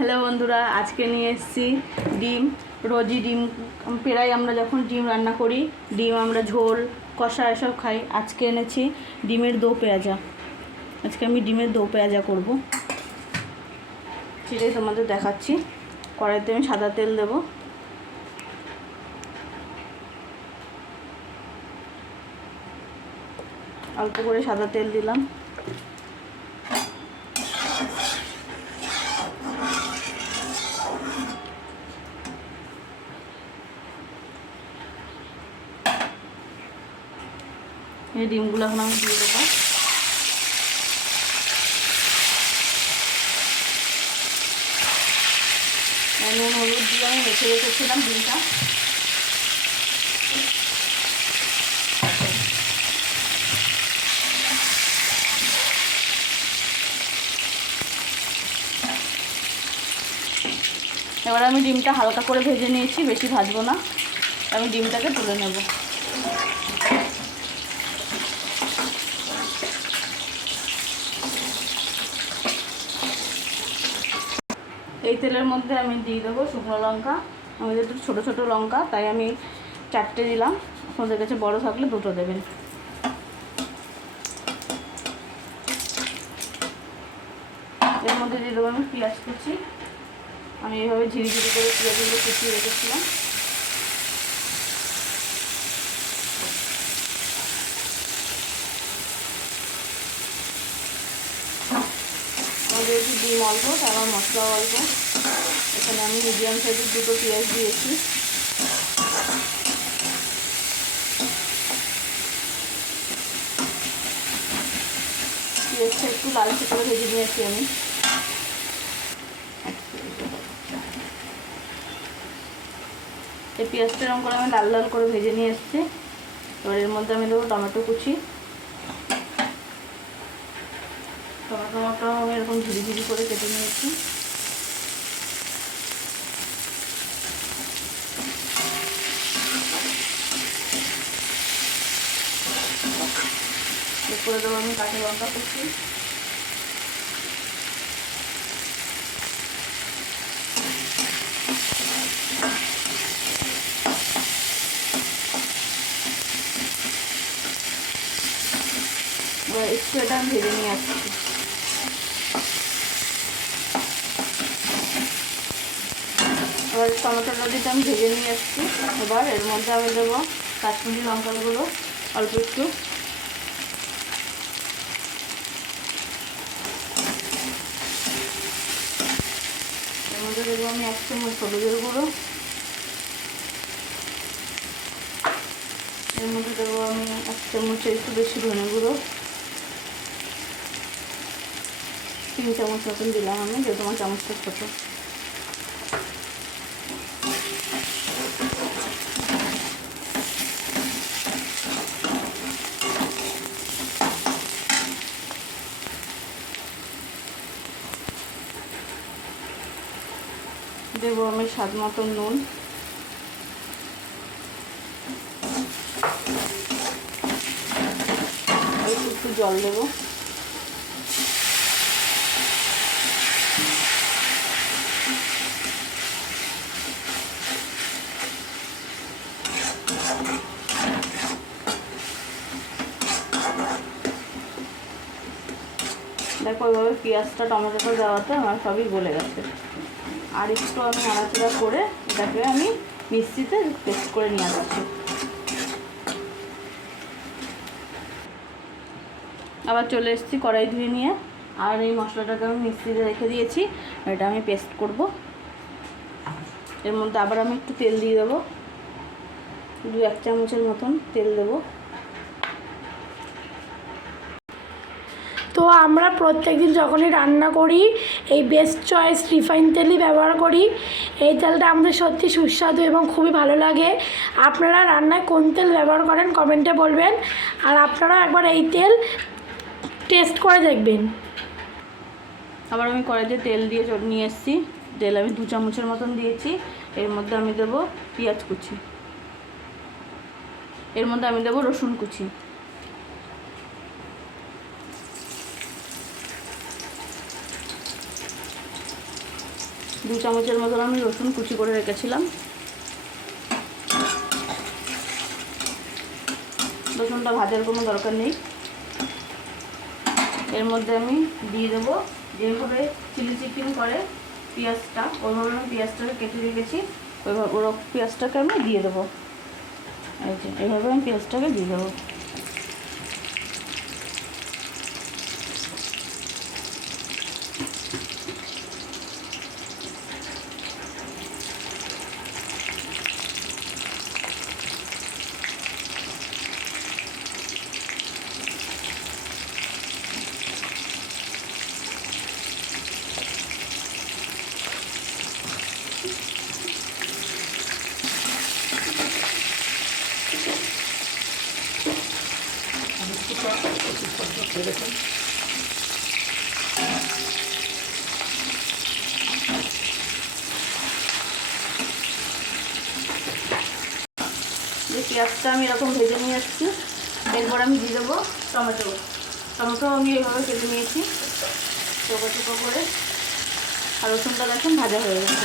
Hello বন্ধুরা, আজকে নিয়ে এসেছি ডিম। রোজই ডিম প্রায় আমরা যখন ডিম রান্না করি, ডিম আমরা ঝোল কষা এসব খাই। আজকে এনেছি ডিমের দো পেঁয়াজা। আজকে আমি ডিমের দো পেঁয়াজা করবো, সেটাই তোমাদের দেখাচ্ছি। কড়াইতে আমি সাদা তেল দেব। অল্প করে সাদা তেল দিলাম। এই ডিমগুলো এখন আমি দিয়ে দেবো। নুন হলুদ দিয়ে আমি মেখে রেখেছিলাম ডিমটা। এবার আমি ডিমটা হালকা করে ভেজে নিয়েছি, বেশি ভাজবো না। আমি ডিমটাকে তুলে নেব। এই তেলের মধ্যে আমি দিয়ে দেবো শুকনো লঙ্কা। আমাদের একটু ছোটো ছোটো লঙ্কা, তাই আমি 4টে দিলাম। আপনাদের কাছে বড় থাকলে 2টো দেবেন। এর মধ্যে দিয়ে দেবো আমি পেঁয়াজ কুচি। আমি এইভাবে ঝিরিঝিরি করে পেঁয়াজগুলো কুচিয়ে রেখেছিলাম। আমাদের একটু ডিম অল্প, তারপর মশলাও অল্প। এখানে আমি মিডিয়াম সাইজের 2টো পেঁয়াজ দিয়েছি। পেঁয়াজটা একটু লালচে করে ভেজে নিয়েছি আমি। এই পেঁয়াজটা এরকম করে আমি লাল লাল করে ভেজে নিয়ে এসেছি। এবার এর মধ্যে আমি দেবো টমেটো কুচি। টমেটোটা আমি এরকম ঝিরি করে কেটে নিয়েছি। এরপরে দেবো আমি কাঁচা লঙ্কা কুচি। এবার একটু এটা আমি ভেজে নিয়ে আসছি। এবার টমেটোটা দিতে আমি ভেজে নিয়ে আসছি। এবার এর মধ্যে আমি দেবো কাশ্মীরি লঙ্কার গুঁড়ো অল্প একটু। এর মধ্যে দেবো আমি 1 চামচ হলুদের গুঁড়ো। এর মধ্যে দেবো আমি 1 চামচের একটু বেশি ধনে গুঁড়ো। 3 চামচ মতন দিলাম আমি, যেহেতু আমার চামচটা ছোটো। দেবো আমি স্বাদ মতো নুন। একটু জল দেবো। দেখো ওইভাবে পেঁয়াজটা টমেটোটা দেওয়াতে আমার সবই গলে গেছে। আর একটু আমি নাড়াচাড়া করে এটাকে আমি মিক্সিতে পেস্ট করে নিয়ে আসছি। আবার চলে এসেছি কড়াই ধুয়ে নিয়ে। আর এই মশলাটাকে আমি মিক্সিতে রেখে দিয়েছি, এটা আমি পেস্ট করব। এর মধ্যে আবার আমি একটু তেল দিয়ে দেবো। 2-1 চামচের মতন তেল দেবো। তো আমরা প্রত্যেকদিন যখনই রান্না করি এই বেস্ট চয়েস রিফাইন তেলই ব্যবহার করি। এই তেলটা আমাদের সত্যি সুস্বাদু এবং খুবই ভালো লাগে। আপনারা রান্নায় কোন তেল ব্যবহার করেন কমেন্টে বলবেন, আর আপনারা একবার এই তেল টেস্ট করে দেখবেন। আবার আমি কড়াইতে তেল দিয়ে নিয়ে এসেছি। তেল আমি 2 চামচের মতন দিয়েছি। এর মধ্যে আমি দেবো পেঁয়াজ কুচি। এর মধ্যে আমি দেবো রসুন কুচি। 2 চামচের মতন আমি রসুন কুচি করে রেখেছিলাম। রসুনটা ভাজার কোনো দরকার নেই। এর মধ্যে আমি দিয়ে দেবো যেভাবে চিলি চিকেন করে পেঁয়াজটা, ওইভাবে আমি পেঁয়াজটাকে কেটে রেখেছি, ওইভাবে ওর পেঁয়াজটাকে আমি দিয়ে দেবো। এই যে এইভাবে আমি পেঁয়াজটাকে দিয়ে দেবো। যে পেঁয়াজটা আমি এরকম ভেজে নিয়ে আসছি, এরপর আমি দিয়ে দেবো টমেটো। টমেটো আমি এইভাবে কেটে নিয়েছি চোখা চোখা করে। আর রসুনটা দেখুন ভাজা হয়ে গেছে।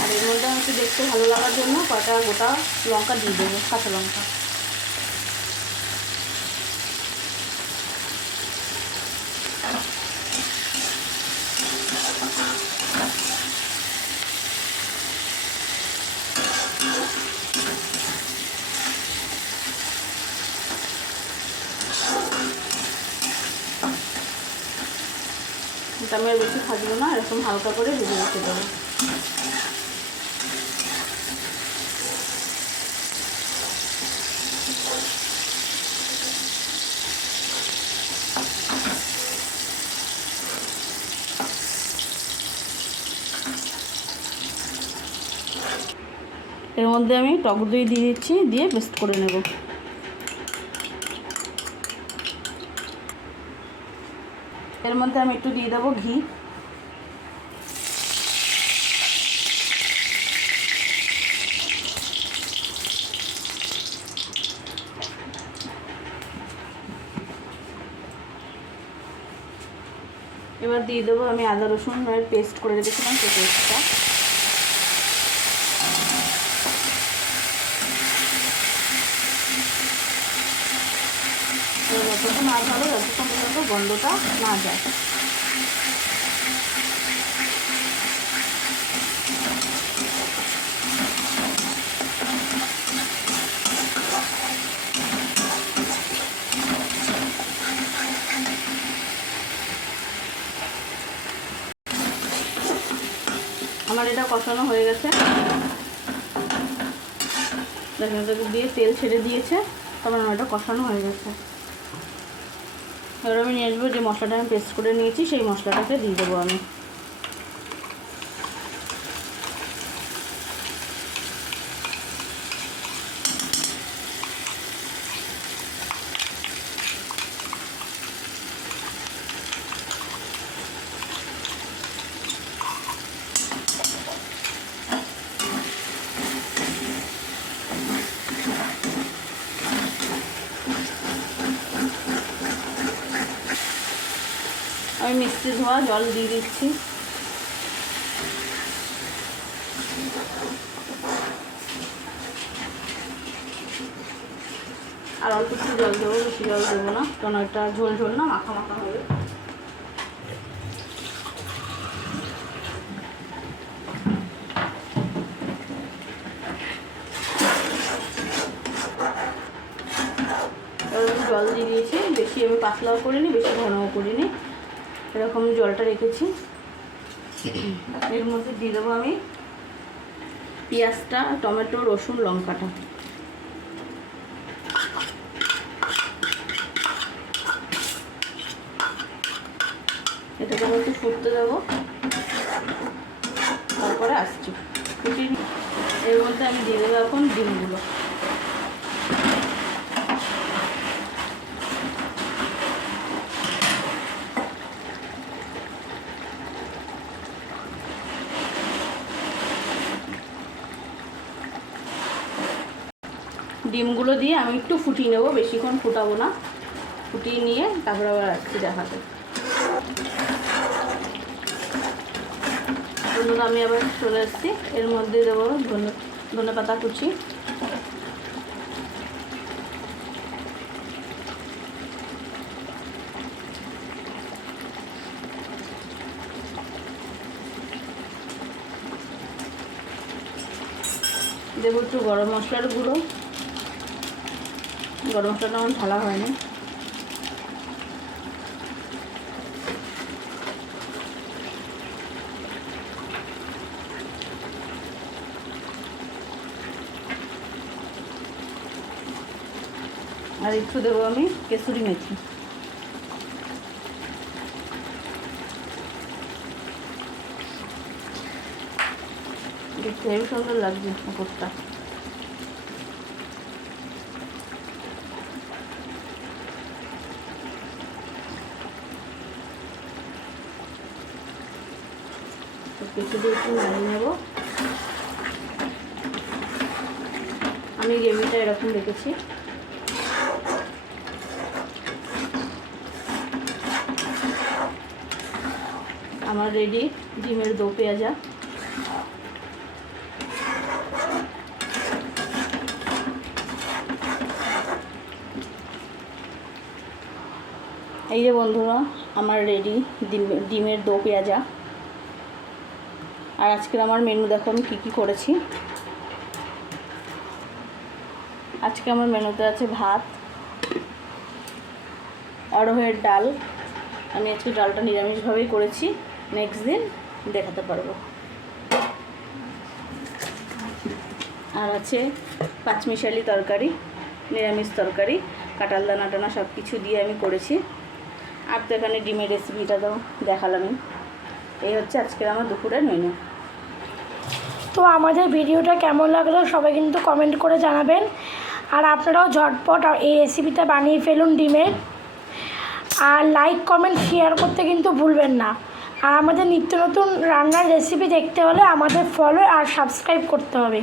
আর এর মধ্যে আমি একটু দেখতে ভালো লাগার জন্য কটা গোটা লঙ্কা দিয়ে দেবো, কাঁচা লঙ্কা। আমি আর বেশি ভাজবো না, এরকম হালকা করে ভেজে রেখে দেবো। এর মধ্যে আমি টক দই দিয়ে দিচ্ছি, দিয়ে পেস্ট করে নেব। এর মধ্যে আমি একটু দিয়ে দেবো ঘি। এবার দিয়ে দেবো আমি আদা রসুনের পেস্ট করে রেখেছিলাম, সেই পেস্টটা। যতক্ষণ না ভালো, যতক্ষণ পর্যন্ত গন্ধটা না যায়। আমার এটা কষানো হয়ে গেছে, দেখেন এটাকে দিয়ে তেল ছেড়ে দিয়েছে, তারপর আমার এটা কষানো হয়ে গেছে। এবার আমি নিয়ে আসবো যে মশলাটা আমি পেস্ট করে নিয়েছি, সেই মশলাটাকে দিয়ে দেবো আমি। আমি মিষ্টি ধোয়া জল দিয়ে দিচ্ছি। আর অল্প একটু জল দেবো, বেশি জল দেবো না, কারণ এটা ঝোল ঝোল না, মাখা মাখা হবে। জল দিয়ে দিয়েছি, বেশি আমি পাতলাও করিনি, বেশি ঘনও করিনি, এরকম জলটা রেখেছি। এর মধ্যে দিয়ে দেবো আমি পেঁয়াজটা, টমেটো, রসুন, লঙ্কাটা। এটাকে আমি একটু ফুটতে দেবো, তারপরে আসছি। এর মধ্যে আমি দিয়ে দেবো এখন ডিমগুলো। ডিমগুলো দিয়ে আমি একটু ফুটিয়ে নেবো, বেশিক্ষণ ফুটাবো না, ফুটিয়ে নিয়ে তারপরে আবার আসছি দেখাতে। বন্ধুরা আমি আবার চলে এসেছি, এর মধ্যে দেবো ধনে পাতা কুচি, দেবো একটু গরম মশলার গুঁড়ো, গরম মশলাটা আমার ঢালা হয়নি, আর একটু দেবো আমি কেসুরি মেথি। দেখতে হেবি সুন্দর লাগছে উপরটা। কিছু দিয়ে একটু নাড়িয়ে নেব। আমি গ্রেভিটা এরকম রেখেছি। আমার রেডি ডিমের দো পেঁয়াজা। এই যে বন্ধুরা আমার রেডি ডিমের দো পেঁয়াজা। আর আজকের আমার মেনু দেখো আমি কী কী করেছি। আজকে আমার মেনুতে আছে ভাত, অড়হরের ডাল। আমি আজকে ডালটা নিরামিষভাবেই করেছি, নেক্সট দিন দেখাতে পারবো। আর আছে পাঁচমিশালি তরকারি, নিরামিষ তরকারি, কাঁঠাল দানা টানা সব কিছু দিয়ে আমি করেছি। আর তো এখানে ডিমের রেসিপিটা তো দেখালামই। এই হচ্ছে আজকের আমার দুপুরের মেনু। তো আমাদের ভিডিওটা কেমন লাগলো সবাই কিন্তু কমেন্ট করে জানাবেন। আর আপনারাও ঝটপট এই রেসিপিটা বানিয়ে ফেলুন ডিমের। আর লাইক কমেন্ট শেয়ার করতে কিন্তু ভুলবেন না। আর আমাদের নিত্য নতুন রান্নার রেসিপি দেখতে হলে আমাদের ফলো আর সাবস্ক্রাইব করতে হবে।